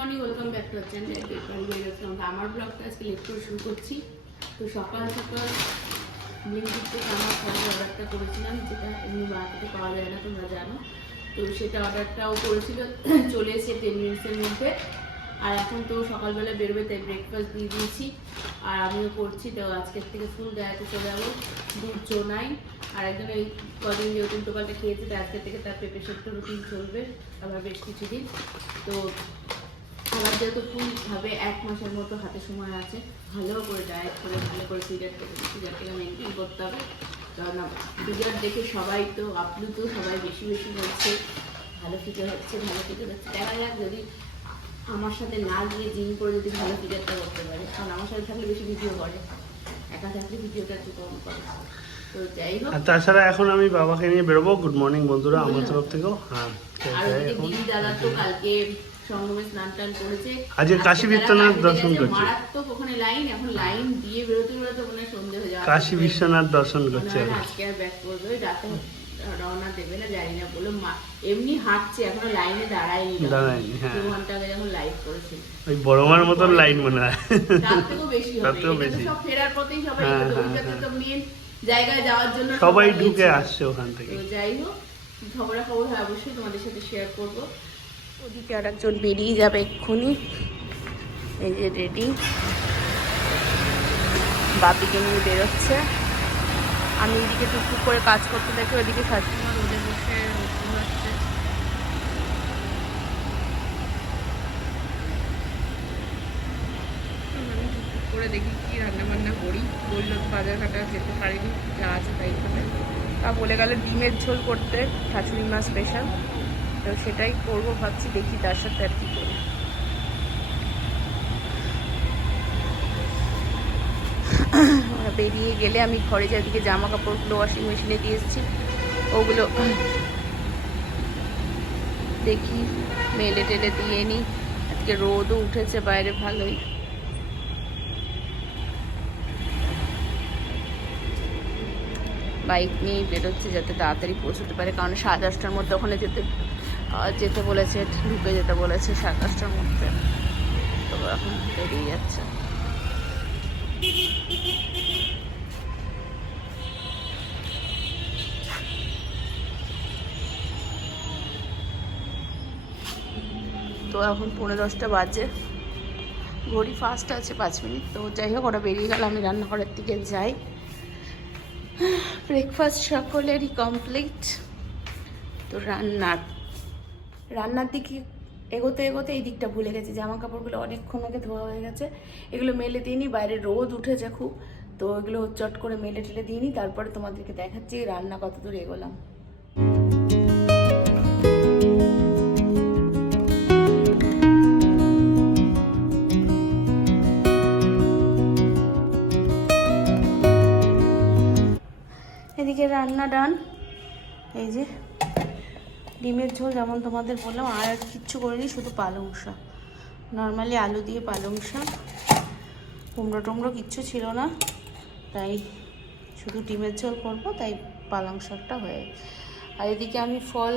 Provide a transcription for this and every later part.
Morning, welcome back to channel. আমার ব্লগটা আজকে লেট করে শুরু করছি। তো সকাল সকাল ব্লিঙ্কিট থেকে আমার ফলের অর্ডারটা করেছিলাম, যেটা এমনি মার্কেটে পাওয়া যায় না, তোমরা জানো। তো সেটা অর্ডারটাও করেছিল, চলে এসে 10 মিনিটসের মধ্যে। আর এখন তো সকালবেলা বেরোবে, তাই ব্রেকফাস্ট দিয়ে দিয়েছি আর আমিও করছি। তো আজকের থেকে ফুল গায়েতে চলে যাবো, দুধ চোনাই। আর একজন এই কদিন যেহেতু টোকালটা খেয়েছে, তাই আজকের থেকে তার পেঁপে সেদ্ধ রুটিন চলবে আবার বেশ কিছুদিন। তো আবার যেহেতু ফুল খাবে, 1 মাসের মতো হাতে সময় আছে, ভালো করে ডায়েট করে ভালো করে ফিগারটাকে মেনটেন করতে হবে। কারণ ফিগার দেখে সবাই তো আপ্লুত, সবাই বেশি বেশি বলছে ভালো ফিগার হচ্ছে, ভালো ফিগার হচ্ছে। দেখা যাক যদি আমার সাথে না গিয়ে জিম করে যদি ভালো ফিগারটা করতে পারে। কারণ আমার সাথে থাকলে বেশি ভিডিও করে, একা থাকলে ভিডিওটা একটু কম করে। তো যাই হোক, তাছাড়া এখন আমি বাবাকে নিয়ে বেরোবো। গুড মর্নিং বন্ধুরা আমার তরফ থেকেও। হ্যাঁ, আর দিদি দাদা তো কালকে সঙ্গমে স্নান টান করেছে, আজকে কাশী বিশ্বনাথ দর্শন করছে। মারাত্মক ওখানে লাইন, এখন লাইন দিয়ে বেরোতে বেরোতে ওখানে সন্ধে হয়ে যাবে। কাশী বিশ্বনাথ দর্শন করছে আজকে আর ব্যাক করবে, রাতে রওনা দেবে না জানি না, বলে এমনি হাঁটছে, এখনো লাইনে দাঁড়ায়নি। 2 ঘন্টা আগে যখন লাইভ করেছে, ওই বড়মার মতন লাইন মনে হয়, তার থেকেও বেশি হবে। সব ফেরার পথেই সবাই তো মেন জায়গায় যাওয়ার জন্য সবাই ঢুকে আসছে ওখান থেকে। তো যাই হোক, খবরাখবর হয় অবশ্যই তোমাদের সাথে শেয়ার করবো। ওদিকে আর একজন বেরিয়ে যাবে এক্ষুনি, এই যে রেডি, বাপিকে নিয়ে বেরোচ্ছে। আমি এদিকে টুকটুক করে কাজ করতে দেখি, ওইদিকে শাশুড়িমা রোদে বসে হচ্ছে। আমি টুকটুক করে দেখি কি রান্না বান্না করি। বললো বাজার ঘাটা যেতে পারিনি, যা আছে তাই খাবে। তা বলে গেল ডিমের ঝোল করতে, শাশুড়ি মা স্পেশাল। তো সেটাই করবো ভাবছি, দেখি তার সাথে আর কি করি। ওরা বেরিয়ে গেলে আমি ঘরে যাদিকে জামা কাপড়গুলো ওয়াশিং মেশিনে দিয়ে এসেছি, ওগুলো দেখি মেলে টেলে দিয়ে নিই। আজকে রোদও উঠেছে বাইরে ভালোই। বাইক নিয়ে বেরোচ্ছে যাতে তাড়াতাড়ি পৌঁছতে পারে, কারণ 10:30টার মধ্যে ওখানে যেতে বলেছে, ঢুকে যেতে বলেছে 10:30টার মধ্যে। তো এখন বেরিয়ে যাচ্ছে। তো এখন 10:45 বাজে, ঘড়ি ফাস্ট আছে 5 মিনিট। তো যাই হোক, ওরা বেরিয়ে গেল, আমি রান্নাঘরের দিকে যাই। ব্রেকফাস্ট সকলেরই কমপ্লিট। তো রান্নার দিকে এগোতে এগোতে এই দিকটা ভুলে গেছি, জামা কাপড়গুলো অনেকক্ষণ আগে ধোয়া হয়ে গেছে, এগুলো মেলে দিইনি, বাইরে রোদ উঠেছে খুব। তো এগুলো চট করে মেলে টেলে দিইনি, তারপরে তোমাদেরকে দেখাচ্ছি রান্না কত দূর এগোলাম। এদিকে রান্না ডান, এই যে ডিমের ঝোল যেমন তোমাদের বললাম, আর কিচ্ছু করিনি, শুধু পালং শাক, নর্মালি আলু দিয়ে পালং শাক, কুমড়ো টুমড়ো কিচ্ছু ছিল না, তাই শুধু ডিমের ঝোল করবো, তাই পালং শাকটা হয়ে। আর এদিকে আমি ফল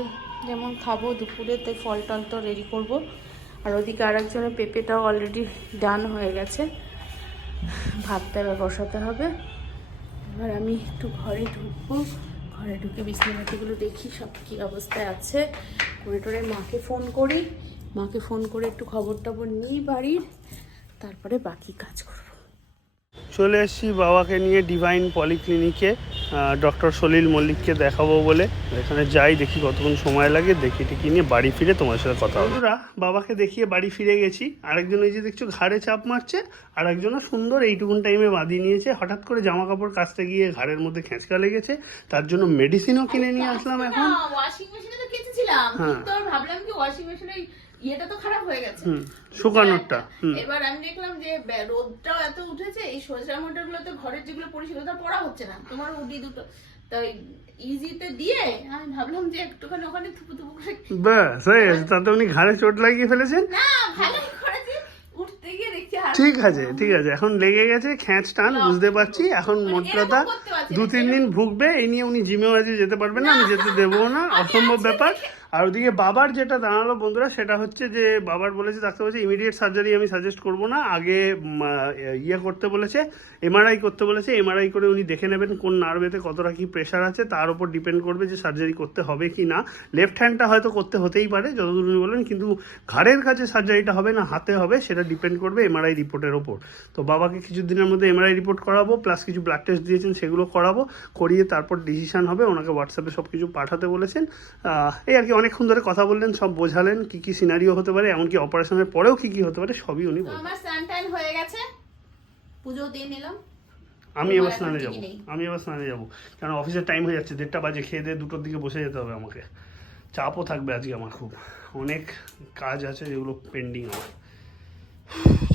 যেমন খাবো দুপুরে, তাই ফল টল তো রেডি করবো। আর ওদিকে আর একজনের পেঁপেটাও অলরেডি ডান হয়ে গেছে, ভাতটা এবার বসাতে হবে। এবার আমি একটু ঘরে ঢুকবো, ঘরে ঢুকে বিছানাগুলো দেখি সব কী অবস্থায় আছে, করে টোরে মাকে ফোন করি, মাকে ফোন করে একটু খবর টবর নিই বাড়ির, তারপরে বাকি কাজ করব। চলে এসেছি বাবাকে নিয়ে ডিভাইন পলিক্লিনিকে, ডক্টর সলিল মল্লিককে দেখাবো বলে। এখানে যাই, দেখি কতক্ষণ সময় লাগে, দেখি টিকি নিয়ে বাড়ি ফিরে তোমার সাথে কথা হবে। বন্ধুরা, বাবাকে দেখিয়ে বাড়ি ফিরে গেছি। আরেকজন এই যে দেখছো ঘাড়ে চাপ মারছে, আর একজনও সুন্দর এইটুকুন টাইমে বাঁধিয়ে নিয়েছে। হঠাৎ করে জামা কাপড় কাচতে গিয়ে ঘাড়ের মধ্যে খেঁচকা লেগেছে, তার জন্য মেডিসিনও কিনে নিয়ে আসলাম। এখন ওয়াশিং মেশিনে তো কেচেছিলাম, কিন্তু ভাবলাম কি ওয়াশিং মেশিনে ইয়েটা তো খারাপ হয়ে গেছে, শুকানোরটা। এবার আমি দেখলাম যে রোদটাও এত উঠেছে, এই সোজা মোটরগুলো তো ঘরের যেগুলো পরিষ্কার ওটা পড়া হচ্ছে না, তোমার উডি দুটো তাই ইজিতে দিয়ে আমি ভাবলাম যে একটুখানি ওখানে থুপু থুপু করে ব্যাস হয়ে গেছে। তাতে উনি ঘাড়ে চোট লাগিয়ে ফেলেছেন। না, ভালো করেছি, উঠতে গিয়ে দেখছি ঠিক আছে ঠিক আছে, এখন লেগে গেছে খ্যাঁচ টান, বুঝতে পারছি। এখন মোট কথা 2-3 দিন ভুগবে, এই নিয়ে উনি জিমেও আজকে যেতে পারবেন না, আমি যেতে দেবো না, অসম্ভব ব্যাপার। আর ওদিকে বাবার যেটা দাঁড়ালো বন্ধুরা, সেটা হচ্ছে যে বাবার বলেছে, ডাক্তার বলেছে ইমিডিয়েট সার্জারি আমি সাজেস্ট করবো না, আগে ইয়ে করতে বলেছে, এমআরআই করতে বলেছে। এমআরআই করে উনি দেখে নেবেন কোন নার্ভেতে কতটা কি প্রেশার আছে, তার উপর ডিপেন্ড করবে যে সার্জারি করতে হবে কি না। লেফট হ্যান্ডটা হয়তো করতে হতেই পারে যতদূর উনি বলেন, কিন্তু ঘাড়ের কাছে সার্জারিটা হবে না হাতে হবে সেটা ডিপেন্ড করবে এমআরআই রিপোর্টের ওপর। তো বাবাকে কিছুদিনের মধ্যে এমআরআই রিপোর্ট করাবো, প্লাস কিছু ব্লাড টেস্ট দিয়েছেন সেগুলো করাবো, করিয়ে তারপর ডিসিশন হবে। ওনাকে হোয়াটসঅ্যাপে সব কিছু পাঠাতে বলেছেন। এই আর কি, অনেকক্ষণ ধরে কথা বললেন, সব বোঝালেন কি কি সিনারিও হতে পারে, এমনকি অপারেশনের পরেও কি কি হতে পারে সবই উনি বললেন। আমার স্নান টাইম হয়ে গেছে, পুজো দিয়ে নিলাম। আমি এবার স্নানে যাবো কারণ অফিসের টাইম হয়ে যাচ্ছে, 1:30 বাজে, খেয়ে দিয়ে 2টোর দিকে বসে যেতে হবে আমাকে। চাপও থাকবে আজকে আমার, খুব অনেক কাজ আছে যেগুলো পেন্ডিং আমার।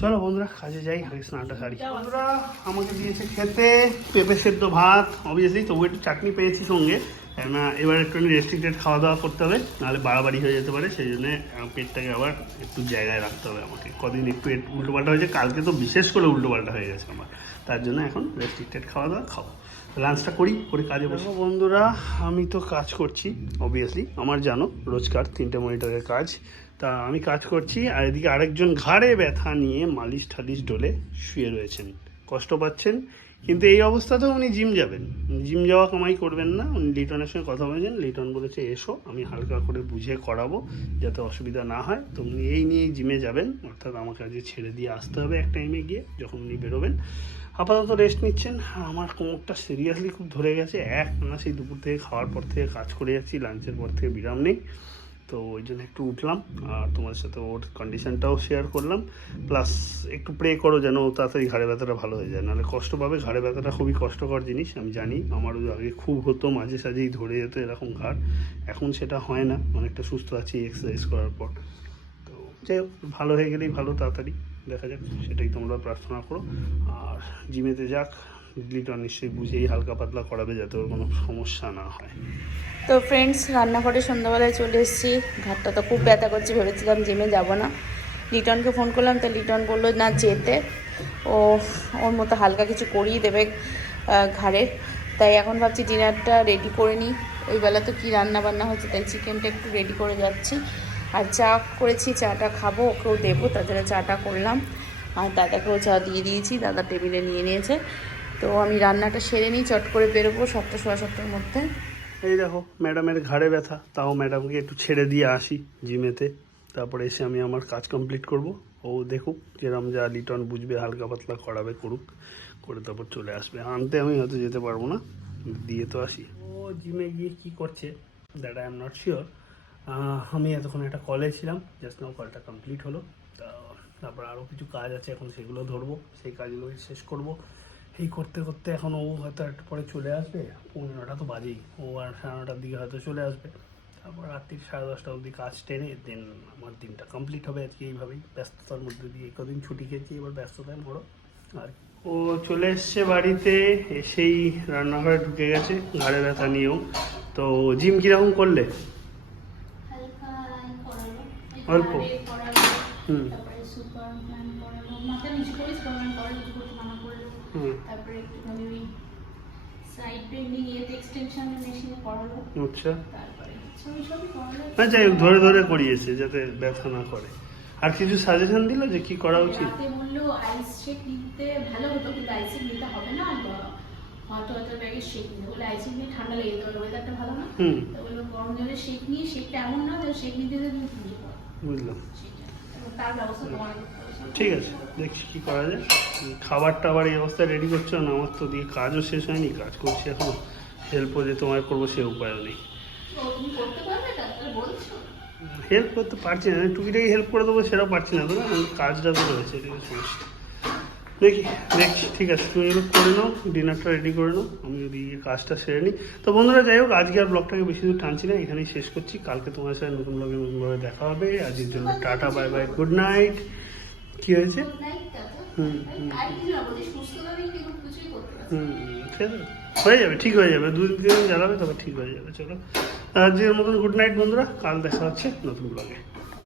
চলো বন্ধুরা কাজে যাই, আগে স্নানটা সারি। বন্ধুরা আমাকে দিয়েছে খেতে পেঁপে সেদ্ধ ভাত, অবভিয়াসলি, তবু একটু চাটনি পেয়েছি সঙ্গে, কেননা এবার একটু রেস্ট্রিক্টেড খাওয়া দাওয়া করতে হবে, নাহলে বাড়াবাড়ি হয়ে যেতে পারে। সেই জন্য পেটটাকে আবার একটু জায়গায় রাখতে হবে আমাকে। কদিন একটু উল্টোপাল্টা হয়েছে, কালকে তো বিশেষ করে উল্টোপাল্টা হয়ে গেছে আমার, তার জন্য এখন রেস্ট্রিক্টেড খাওয়া দাওয়া খাবো। লাঞ্চটা করি, কাজে বসবো। বন্ধুরা আমি তো কাজ করছি, অবভিয়াসলি আমার জানো রোজকার 3টে মনিটরের কাজ, তা আমি কাজ করছি। আর এদিকে আরেকজন ঘাড়ে ব্যথা নিয়ে মালিশ ঠালিশ ডলে শুয়ে রয়েছেন, কষ্ট পাচ্ছেন। কিন্তু এই অবস্থাতেও উনি জিম যাবেন, জিম যাওয়া কামাই করবেন না। উনি লিটনের সঙ্গে কথা বলেছেন, লিটন বলেছে এসো আমি হালকা করে বুঝিয়ে করাবো যাতে অসুবিধা না হয়। তো উনি এই নিয়েই জিমে যাবেন, অর্থাৎ আমাকে আজকে ছেড়ে দিয়ে আসতে হবে এক টাইমে গিয়ে, যখন উনি বেরোবেন। আপাতত রেস্ট নিচ্ছেন। আমার কোমরটা সিরিয়াসলি খুব ধরে গেছে, সেই দুপুর থেকে খাওয়ার পর থেকে কাজ করে যাচ্ছি, লাঞ্চের পর থেকে বিরাম নেই। তো ওই জন্য একটু উঠলাম, আর তোমাদের সাথে ওর কন্ডিশনটাও শেয়ার করলাম। প্লাস একটু প্রে করো যেন তাড়াতাড়ি ঘাড়ে ব্যথাটা ভালো হয়ে যায়, নাহলে কষ্ট পাবে। ঘাড়ে ব্যথাটা খুবই কষ্টকর জিনিস, আমি জানি, আমারও আগে খুব হতো, মাঝে সাঝেই ধরে যেত এরকম ঘাড়। এখন সেটা হয় না, অনেকটা সুস্থ আছি এক্সারসাইজ করার পর। তো যাই হোক, ভালো হয়ে গেলেই ভালো, তাড়াতাড়ি দেখা যাক, সেটাই তোমরা প্রার্থনা করো। আর জিমেতে যাক, লিটন নিশ্চয়ই বুঝেই হালকা পাতলা করাবে যাতে ওর কোনো সমস্যা না হয়। তো ফ্রেন্ডস, রান্নাঘরে সন্ধ্যাবেলায় চলে এসেছি। ঘাটটা তো খুব ব্যথা করছে, ভেবেছিলাম জিমে যাব না। লিটনকে ফোন করলাম, তা লিটন বললো না যেতে, ওর মতো হালকা কিছু করিয়ে দেবে ঘাড়ে। তাই এখন ভাবছি ডিনারটা রেডি করে নিই। ওই বেলা তো কী রান্না বান্না হয়েছে, তাই চিকেনটা একটু রেডি করে যাচ্ছি। আর চা করেছি, চাটা খাবো, ওকেও দেবো, তার জন্য চাটা করলাম। আর দাদাকেও চা দিয়ে দিয়েছি, দাদা টেবিলে নিয়ে নিয়েছে। তো আমি রান্নাটা সেরে নিই, চট করে বেরোবো 7টা সোয়া 7টার মধ্যে। এই দেখো ম্যাডামের ঘাড়ে ব্যথা, তাও ম্যাডামকে একটু ছেড়ে দিয়ে আসি জিমেতে, তারপরে এসে আমি আমার কাজ কমপ্লিট করব। ও দেখুক যেরকম যা লিটন বুঝবে, হালকা পাতলা করাবে, করুক, করে তারপর চলে আসবে। আনতে আমি হয়তো যেতে পারবো না, দিয়ে তো আসি। ও জিমে গিয়ে কি করছে that I am not sure. আমি এতক্ষণ একটা কলে ছিলাম, জাস্ট নাও কলটা কমপ্লিট হলো। তারপর আরও কিছু কাজ আছে, এখন সেগুলো ধরবো, সেই কাজগুলো শেষ করব। এই করতে করতে এখন ও হয়তো একটু পরে চলে আসবে, 9:15 তো বাজেই, ও আর 9:30টার দিকে হয়তো চলে আসবে। তারপর রাত্রি 10:30 অবধি কাজ টেনে দেন আমার দিনটা কমপ্লিট হবে আজকে। এইভাবেই ব্যস্ততার মধ্যে দিয়ে কদিন ছুটি খেয়েছি, এবার ব্যস্ততায় বড়ো। আর ও চলে এসছে বাড়িতে, এসেই রান্নাঘরে ঢুকে গেছে ঘাড়ে ব্যথা নিয়েও। তো জিম কীরকম করলে? অল্প? তারপরে একটুখানি ওই সাইড বেন্ডিং এক্সটেনশনের মেশিনে করালো। আচ্ছা, তারপরে সবই করালো। হ্যাঁ যাই হোক, ধরে ধরে করিয়েছে যাতে ব্যথা না করে। আর কিছু সাজেশন দিল যে কি করা উচিত? রাতে বললো আইস শেক নিতে ভালো হতো, কিন্তু আইস শেক নিতে হবে না, হট ওয়াটার ব্যাগের শেক নিতে বলে। আইস শেক নিয়ে ঠান্ডা লেগে যেতে পারে, ওয়েদারটা ভালো না। তো বললো গরম জলের শেক নিয়ে, শেকটা এমন না যে শেক নিতে তুমি ঘুমিয়ে পড়ো। বুঝলাম, তার ব্যবস্থা তোমার। ঠিক আছে, দেখছি কি করা যায়। খাবারটা আবার এই অবস্থায় রেডি করছো না, আমার তো দিয়ে কাজও শেষ হয়নি, কাজ করছি এখন, হেল্পও যে তোমায় করবো সে উপায়ও নেই। হেল্প করতে পারছি না, টুকিটাকি হেল্প করে দেবো সেটাও পারছি না, তো কাজটা তো রয়েছে, এটাই সমস্যা। দেখছি ঠিক আছে, তুমি এগুলো করে নাও, ডিনারটা রেডি করে নাও, আমি ওদিকে কাজটা সেরে নিই। তো বন্ধুরা যাই হোক, আজকে আর ব্লগটাকে বেশি দূর টানছি না, এখানেই শেষ করছি। কালকে তোমার সাথে নতুন ব্লগে নতুনভাবে দেখা হবে। আজকের জন্য tata, bye bye, good night. কী হয়েছে? হয়ে যাবে, ঠিক হয়ে যাবে, 2-3 দিন জ্বালাবে, তবে ঠিক হয়ে যাবে। চলো আজকের মতন গুড নাইট বন্ধুরা, কাল দেখা হচ্ছে নতুন ব্লগে।